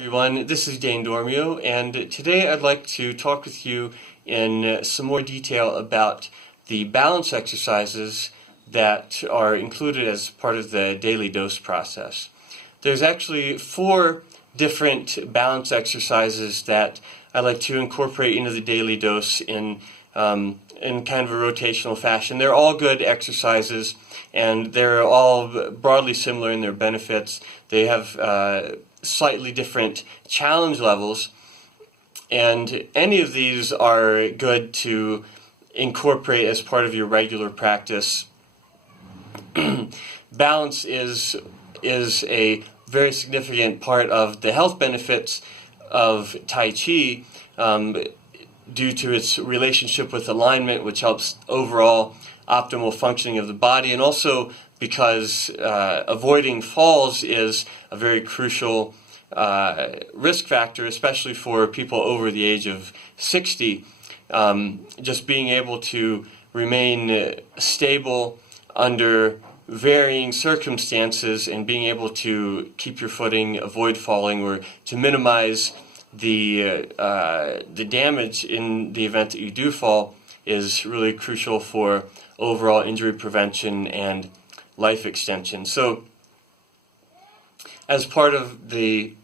everyone, this is Dane Dormio, and today I'd like to talk with you in some more detail about the balance exercises that are included as part of the daily dose process. There's actually 4 different balance exercises that I like to incorporate into the daily dose in kind of a rotational fashion. They're all good exercises, and they're all broadly similar in their benefits. They have slightly different challenge levels, and any of these are good to incorporate as part of your regular practice. Balance is a very significant part of the health benefits of Tai Chi due to its relationship with alignment, which helps overall optimal functioning of the body, and also because avoiding falls is a very crucial risk factor, especially for people over the age of 60. Just being able to remain stable under varying circumstances and being able to keep your footing, avoid falling, or to minimize the damage in the event that you do fall is really crucial for overall injury prevention and life extension. So, as part of the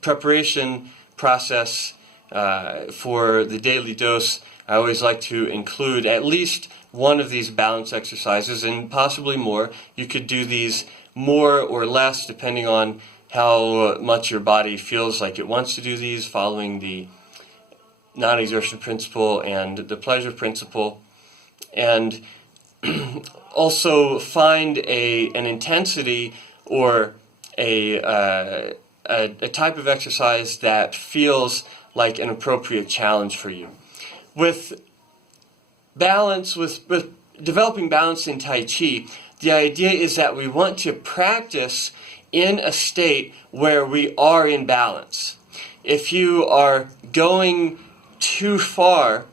preparation process for the daily dose, I always like to include at least one of these balance exercises, and possibly more. You could do these more or less depending on how much your body feels like it wants to do these, following the non-exertion principle and the pleasure principle. And also find an intensity or a type of exercise that feels like an appropriate challenge for you. With balance, with developing balance in Tai Chi, the idea is that we want to practice in a state where we are in balance. If you are going too far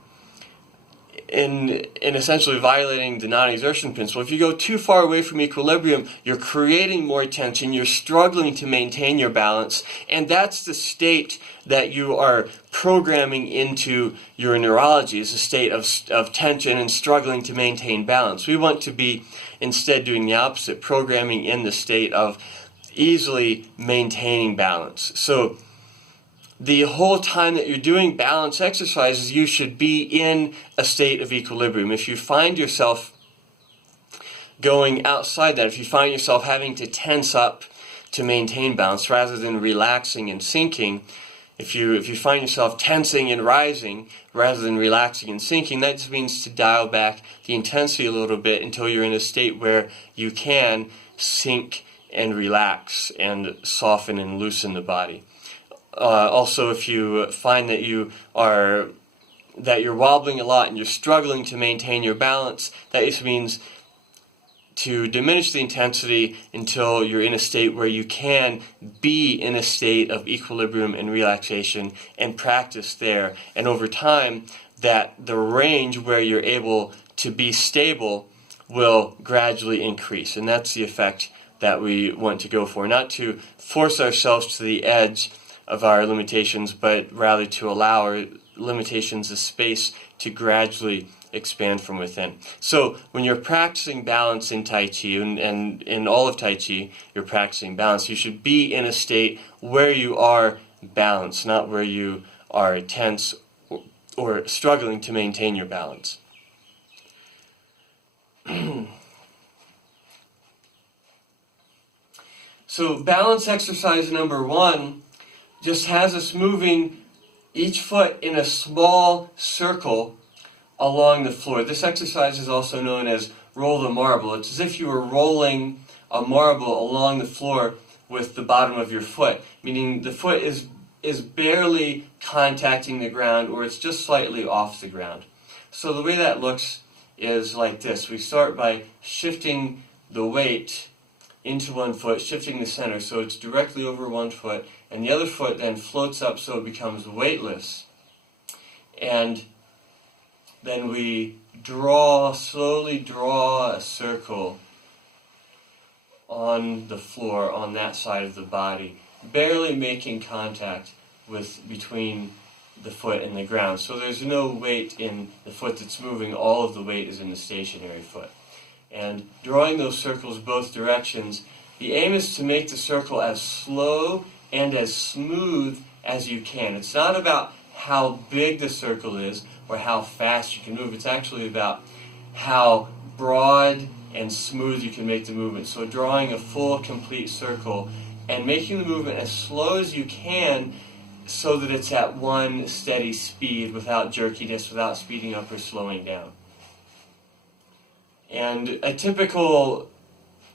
in essentially violating the non-exertion principle, if you go too far away from equilibrium, you're creating more tension, you're struggling to maintain your balance, and that's the state that you are programming into your neurology, is a state of tension and struggling to maintain balance. We want to be instead doing the opposite, programming in the state of easily maintaining balance. So the whole time that you're doing balance exercises, you should be in a state of equilibrium. If you find yourself going outside that, if you find yourself having to tense up to maintain balance rather than relaxing and sinking, if you find yourself tensing and rising rather than relaxing and sinking, that just means to dial back the intensity a little bit until you're in a state where you can sink and relax and soften and loosen the body. Also, if you find that you're wobbling a lot and you're struggling to maintain your balance, that just means to diminish the intensity until you're in a state where you can be in a state of equilibrium and relaxation and practice there. And over time, that the range where you're able to be stable will gradually increase. And that's the effect that we want to go for. Not to force ourselves to the edge of our limitations, but rather to allow our limitations a space to gradually expand from within. So when you're practicing balance in Tai Chi, and in all of Tai Chi, you're practicing balance, you should be in a state where you are balanced, not where you are tense or struggling to maintain your balance. So balance exercise number 1 just has us moving each foot in a small circle along the floor. This exercise is also known as roll the marble. It's as if you were rolling a marble along the floor with the bottom of your foot, meaning the foot is barely contacting the ground, or it's just slightly off the ground. So the way that looks is like this. We start by shifting the weight into one foot, shifting the center so it's directly over one foot, and the other foot then floats up so it becomes weightless. And then we slowly draw a circle on the floor on that side of the body, barely making contact between the foot and the ground. So there's no weight in the foot that's moving, all of the weight is in the stationary foot. And drawing those circles both directions, the aim is to make the circle as slow and as smooth as you can. It's not about how big the circle is or how fast you can move. It's actually about how broad and smooth you can make the movement. So drawing a full, complete circle and making the movement as slow as you can so that it's at one steady speed without jerkiness, without speeding up or slowing down. And a typical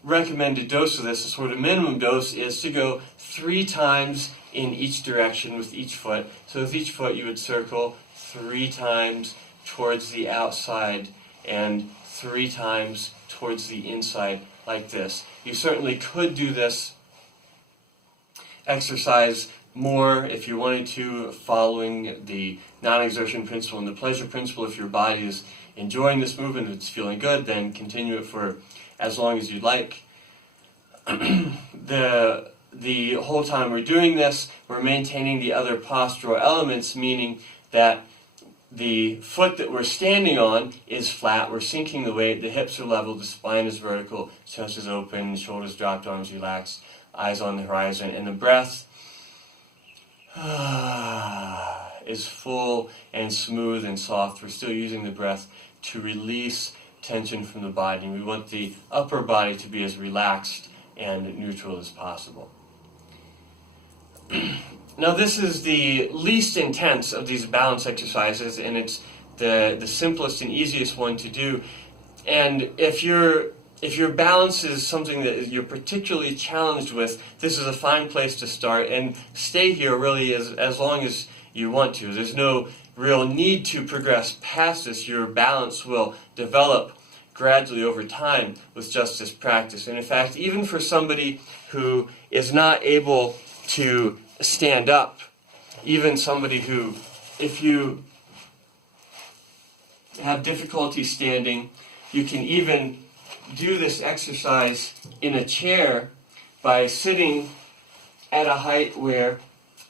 recommended dose of this, a sort of minimum dose, is to go 3 times in each direction with each foot. So with each foot you would circle 3 times towards the outside and 3 times towards the inside, like this. You certainly could do this exercise more if you wanted to, following the non-exertion principle and the pleasure principle. If your body is enjoying this movement, if it's feeling good, then continue it for as long as you'd like. The whole time we're doing this, we're maintaining the other postural elements, meaning that the foot that we're standing on is flat, we're sinking the weight, the hips are level, the spine is vertical, chest is open, shoulders dropped, arms relaxed, eyes on the horizon, and the breath is full and smooth and soft. We're still using the breath to release tension from the body, and we want the upper body to be as relaxed and neutral as possible. Now this is the least intense of these balance exercises, and it's the simplest and easiest one to do. And if your balance is something that you're particularly challenged with, this is a fine place to start, and stay here really as long as you want to. There's no real need to progress past this. Your balance will develop gradually over time with just this practice. And in fact, even for somebody who is not able to stand up, even somebody who, if you have difficulty standing, you can even do this exercise in a chair by sitting at a height where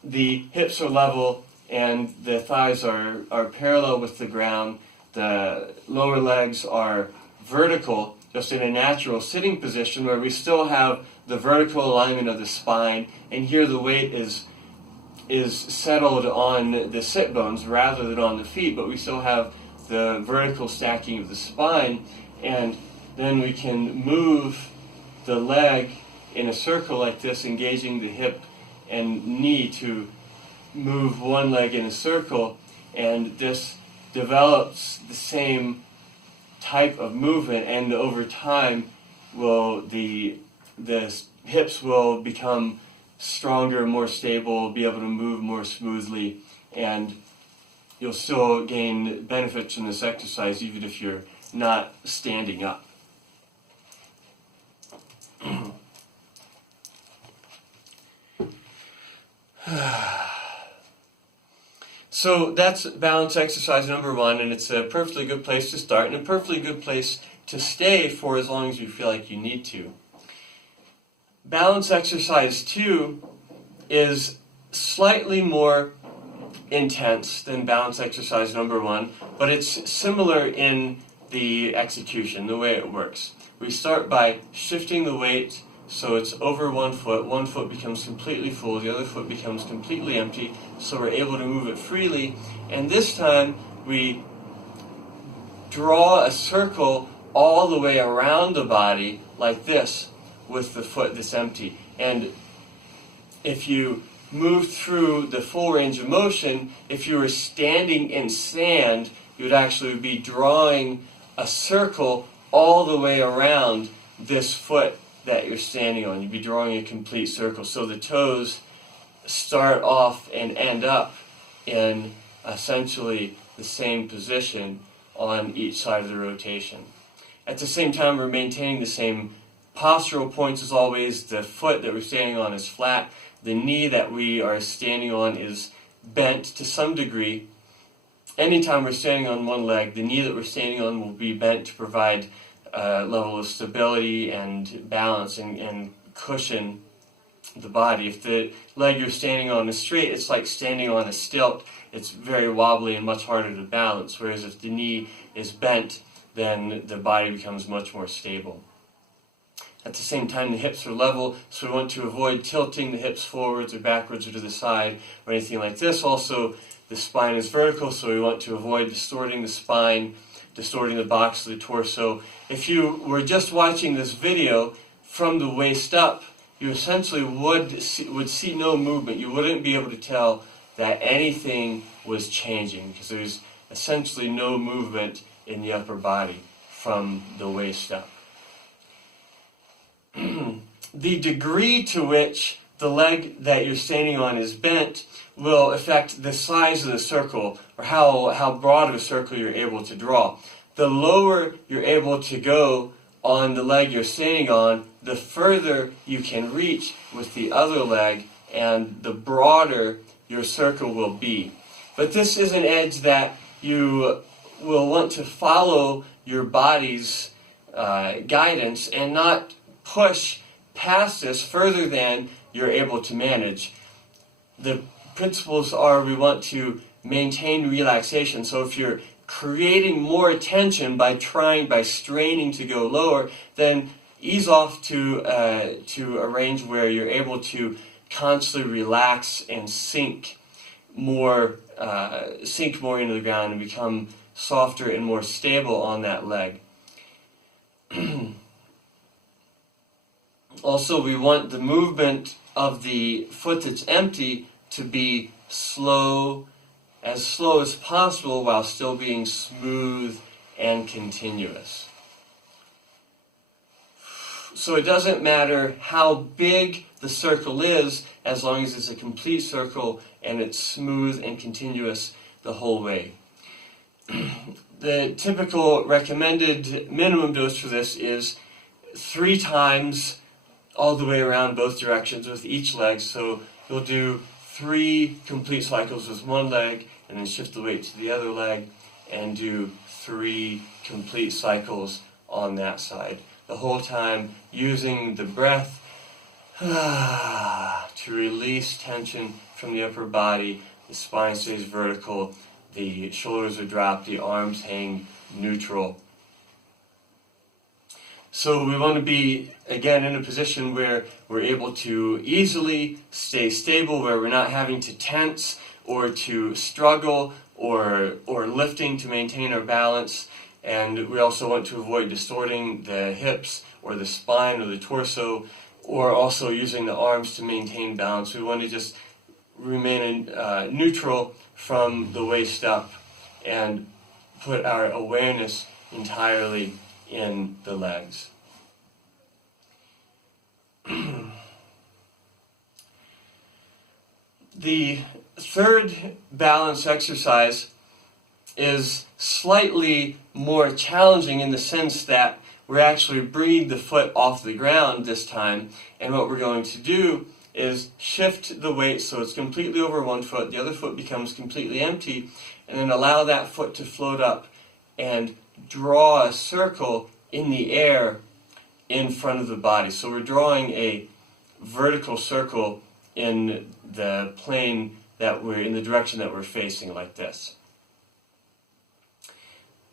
the hips are level and the thighs are parallel with the ground. The lower legs are vertical, just in a natural sitting position where we still have the vertical alignment of the spine, and here the weight is settled on the sit bones rather than on the feet, but we still have the vertical stacking of the spine, and then we can move the leg in a circle like this, engaging the hip and knee to move one leg in a circle, and this develops the same type of movement, and over time the hips will become stronger, more stable, be able to move more smoothly, and you'll still gain benefits from this exercise even if you're not standing up. So that's balance exercise number 1, and it's a perfectly good place to start and a perfectly good place to stay for as long as you feel like you need to. Balance exercise 2 is slightly more intense than balance exercise number 1, but it's similar in the execution, the way it works. We start by shifting the weight so it's over one foot becomes completely full, the other foot becomes completely empty, so we're able to move it freely, and this time we draw a circle all the way around the body like this with the foot that's empty. And if you move through the full range of motion, if you were standing in sand, you would actually be drawing a circle all the way around this foot that you're standing on. You'd be drawing a complete circle. So the toes start off and end up in essentially the same position on each side of the rotation. At the same time, we're maintaining the same postural points as always. The foot that we're standing on is flat. The knee that we are standing on is bent to some degree. Anytime we're standing on one leg, the knee that we're standing on will be bent to provide a level of stability and balance and cushion the body. If the leg you're standing on is straight, it's like standing on a stilt. It's very wobbly and much harder to balance, whereas if the knee is bent, then the body becomes much more stable. At the same time, the hips are level, so we want to avoid tilting the hips forwards or backwards or to the side or anything like this. Also, the spine is vertical, so we want to avoid distorting the spine, distorting the box of the torso. If you were just watching this video from the waist up, you essentially would see no movement. You wouldn't be able to tell that anything was changing because there's essentially no movement in the upper body from the waist up. The degree to which the leg that you're standing on is bent will affect the size of the circle, or how broad of a circle you're able to draw. The lower you're able to go on the leg you're standing on, the further you can reach with the other leg, and the broader your circle will be. But this is an edge that you will want to follow your body's guidance and not push past this further than you're able to manage. The principles are we want to maintain relaxation. So if you're creating more tension by straining to go lower, then ease off to a range where you're able to constantly relax and sink more into the ground and become softer and more stable on that leg. Also, we want the movement of the foot that's empty to be slow as possible while still being smooth and continuous. So it doesn't matter how big the circle is, as long as it's a complete circle and it's smooth and continuous the whole way. The typical recommended minimum dose for this is 3 times all the way around both directions with each leg. So you'll do 3 complete cycles with one leg and then shift the weight to the other leg and do 3 complete cycles on that side. The whole time using the breath to release tension from the upper body. The spine stays vertical, the shoulders are dropped, the arms hang neutral. So we want to be, again, in a position where we're able to easily stay stable, where we're not having to tense or to struggle or lifting to maintain our balance. And we also want to avoid distorting the hips or the spine or the torso, or also using the arms to maintain balance. We want to just remain neutral from the waist up and put our awareness entirely in the legs. The third balance exercise is slightly more challenging in the sense that we're actually bringing the foot off the ground this time, and what we're going to do is shift the weight so it's completely over one foot, the other foot becomes completely empty, and then allow that foot to float up and draw a circle in the air in front of the body. So we're drawing a vertical circle in the plane that we're in, the direction that we're facing, like this.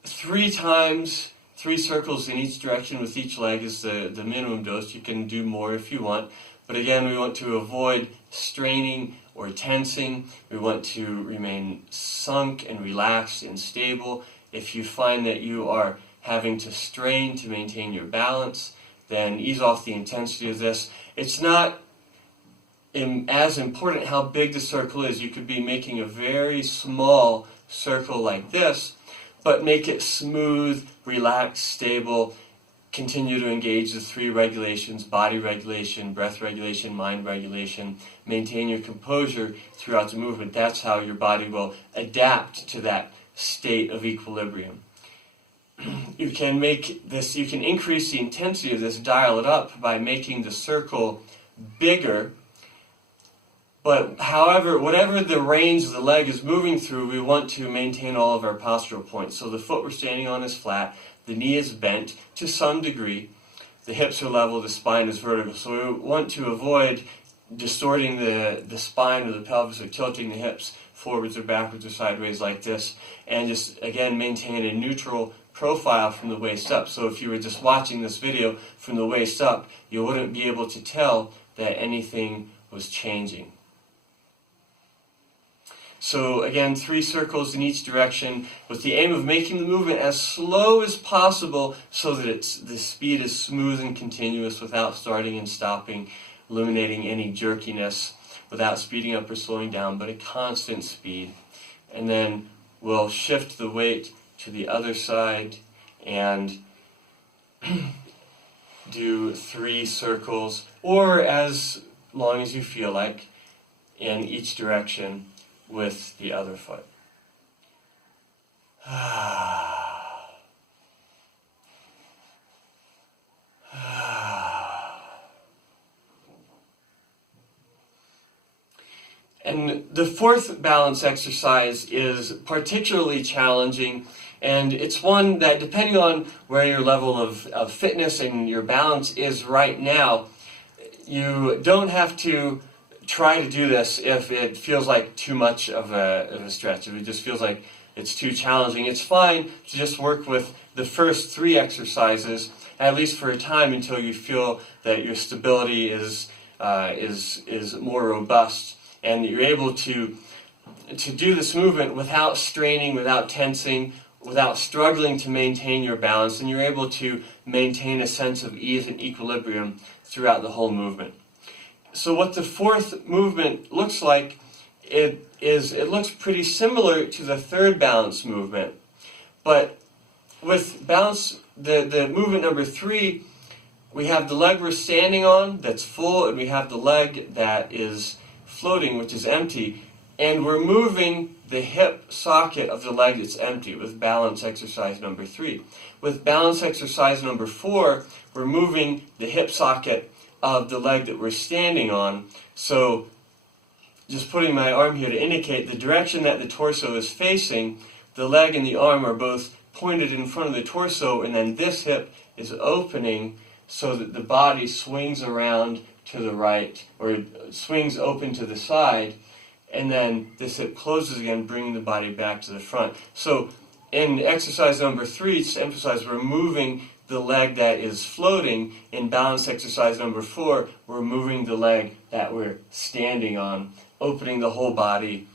3 times, 3 circles in each direction with each leg is the minimum dose. You can do more if you want. But again, we want to avoid straining or tensing. We want to remain sunk and relaxed and stable. If you find that you are having to strain to maintain your balance, then ease off the intensity of this. It's not as important how big the circle is. You could be making a very small circle like this, but make it smooth, relaxed, stable. Continue to engage the 3 regulations: body regulation, breath regulation, mind regulation. Maintain your composure throughout the movement. That's how your body will adapt to that state of equilibrium. You can increase the intensity of this, dial it up by making the circle bigger. But however, whatever the range the leg is moving through, we want to maintain all of our postural points. So the foot we're standing on is flat, the knee is bent to some degree, the hips are level, the spine is vertical. So we want to avoid distorting the spine or the pelvis or tilting the hips forwards or backwards or sideways like this, and just again maintain a neutral profile from the waist up. So if you were just watching this video from the waist up, you wouldn't be able to tell that anything was changing. So again, 3 circles in each direction with the aim of making the movement as slow as possible so that the speed is smooth and continuous without starting and stopping, eliminating any jerkiness, without speeding up or slowing down, but a constant speed. And then we'll shift the weight to the other side and do 3 circles, or as long as you feel like, in each direction with the other foot. And the 4th balance exercise is particularly challenging, and it's one that, depending on where your level of fitness and your balance is right now, you don't have to try to do this if it feels like too much of a stretch, if it just feels like it's too challenging. It's fine to just work with the first 3 exercises, at least for a time, until you feel that your stability is more robust, and you're able to do this movement without straining, without tensing, without struggling to maintain your balance, and you're able to maintain a sense of ease and equilibrium throughout the whole movement. So what the 4th movement looks like, it looks pretty similar to the 3rd balance movement, but with balance, the movement number 3, we have the leg we're standing on that's full, and we have the leg that is floating, which is empty, and we're moving the hip socket of the leg that's empty with balance exercise number 3. With balance exercise number 4, we're moving the hip socket of the leg that we're standing on. So just putting my arm here to indicate the direction that the torso is facing, the leg and the arm are both pointed in front of the torso, and then this hip is opening so that the body swings around to the right, or swings open to the side, and then this hip closes again, bringing the body back to the front. So in exercise number 3, just to emphasize, we're moving the leg that is floating. In balance exercise number 4, we're moving the leg that we're standing on, opening the whole body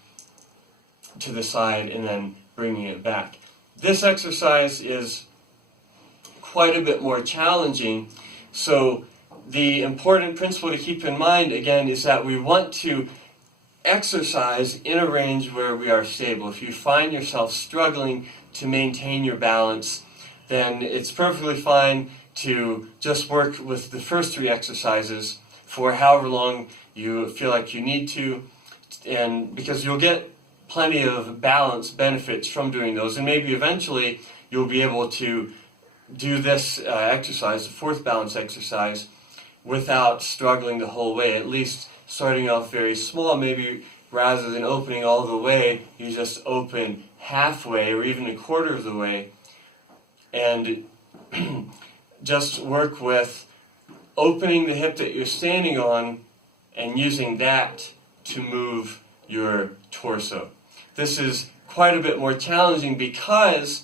to the side and then bringing it back. This exercise is quite a bit more challenging, so the important principle to keep in mind, again, is that we want to exercise in a range where we are stable. If you find yourself struggling to maintain your balance, then it's perfectly fine to just work with the first 3 exercises for however long you feel like you need to, and because you'll get plenty of balance benefits from doing those, and maybe eventually you'll be able to do this exercise, the 4th balance exercise, without struggling the whole way, at least starting off very small. Maybe rather than opening all the way, you just open halfway or even a quarter of the way, and just work with opening the hip that you're standing on and using that to move your torso. This is quite a bit more challenging because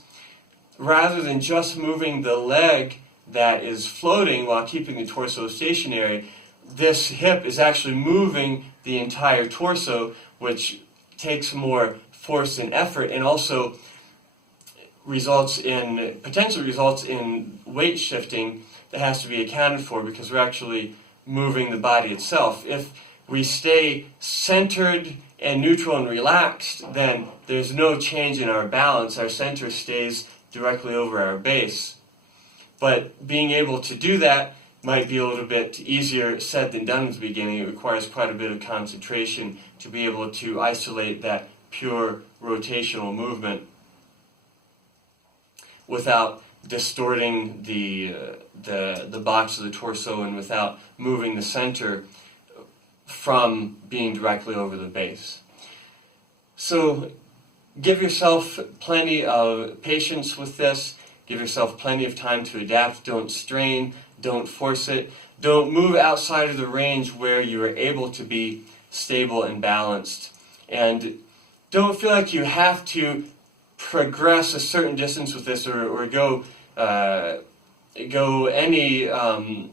rather than just moving the leg that is floating while keeping the torso stationary, this hip is actually moving the entire torso, which takes more force and effort, and also potentially results in weight shifting that has to be accounted for because we're actually moving the body itself. If we stay centered and neutral and relaxed, then there's no change in our balance. Our center stays directly over our base. But being able to do that might be a little bit easier said than done at the beginning. It requires quite a bit of concentration to be able to isolate that pure rotational movement without distorting the box of the torso and without moving the center from being directly over the base. So give yourself plenty of patience with this. Give yourself plenty of time to adapt. Don't strain. Don't force it. Don't move outside of the range where you are able to be stable and balanced. And don't feel like you have to progress a certain distance with this, or go any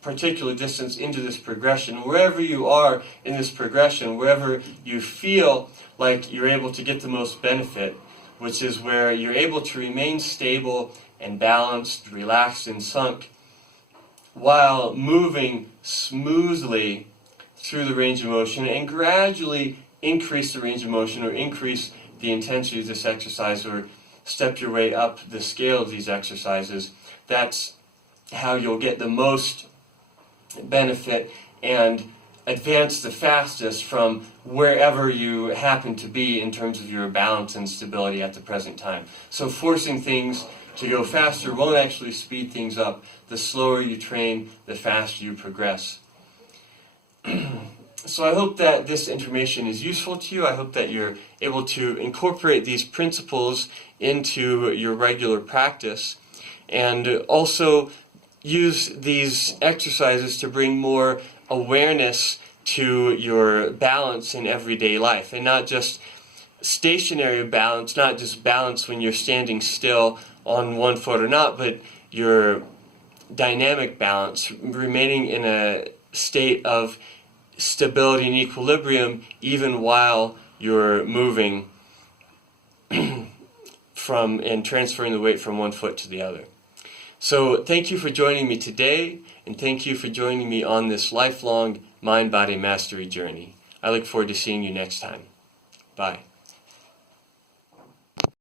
particular distance into this progression. Wherever you are in this progression, wherever you feel like you're able to get the most benefit, which is where you're able to remain stable and balanced, relaxed and sunk, while moving smoothly through the range of motion, and gradually increase the range of motion, or increase the intensity of this exercise, or step your way up the scale of these exercises. That's how you'll get the most benefit and advance the fastest from wherever you happen to be in terms of your balance and stability at the present time. So forcing things to go faster won't actually speed things up. The slower you train, the faster you progress. So I hope that this information is useful to you. I hope that you're able to incorporate these principles into your regular practice, and also use these exercises to bring more awareness to your balance in everyday life, and not just stationary balance, not just balance when you're standing still on one foot or not, but your dynamic balance, remaining in a state of stability and equilibrium even while you're moving from and transferring the weight from one foot to the other. So thank you for joining me today, and thank you for joining me on this lifelong mind-body mastery journey. I look forward to seeing you next time. Bye.